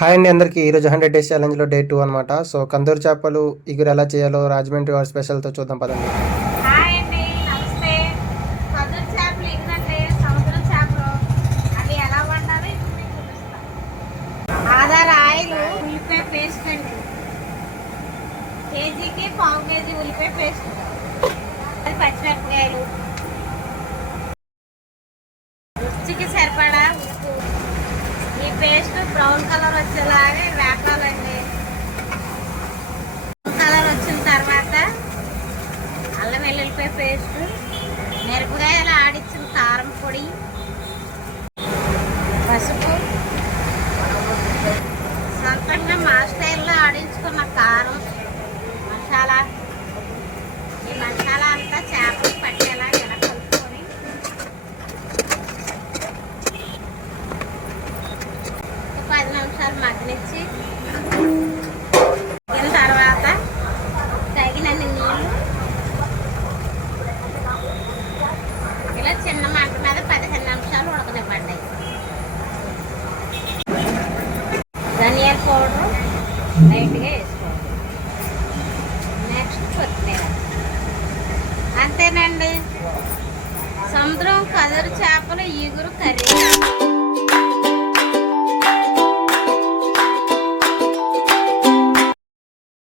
Hi అండి అందరికీ. ఈరోజు 100 డేస్ ఛాలెంజ్లో డే 2 అనమాట. సో కందూరు చేపలు ఇగురు ఎలా చేయాలో రాజమండ్రి వారి స్పెషల్తో చూద్దాం పదండి. హాయ్ అండి, నమస్తే. కందూరు చేపలు ఇగురంటే సముద్రం చేపలు. అవి ఎలా వండాలో ఇప్పుడు మీకు చూపిస్తాను. ఆధార్ ఆయిల్, ఉల్లిపాయ పేస్ట్ అండి. కేజీకి 1/2 కేజీ ఉల్లిపాయ పేస్ట్, అది పచ్చిమిరపకాయలు, రుచికి సరిపడా ఉప్పు. ఈ పేస్ట్ బ్రౌన్ కలర్ వచ్చేలాగా వేపాలండి. కలర్ వచ్చిన తర్వాత అల్లం వెల్లుల్లిపాయ పేస్ట్, మిరపకాయలు ఆడిచ్చిన కారం పొడి, పసుపు, సొంతంగా మా స్టైల్లో ఆడించుకున్న కారం మసాలా. ఈ మసాలా అంతా చేపలు పట్టేలా ఇలా కలుపుకొని ఒక 10 నిమిషాలు మగ్గనిచ్చి దీని తర్వాత తగినన్ని నీళ్ళు ఇలా చిన్న మంట మీద 15 నిమిషాలు ఉడకనివ్వండి. ధనియాల పౌడర్ లైట్గా వేసుకోండి. నెక్స్ట్ కొత్తిమీర. అంతేనండి, సముద్రం కదరు చేపలు ఇగురు కర్రీ.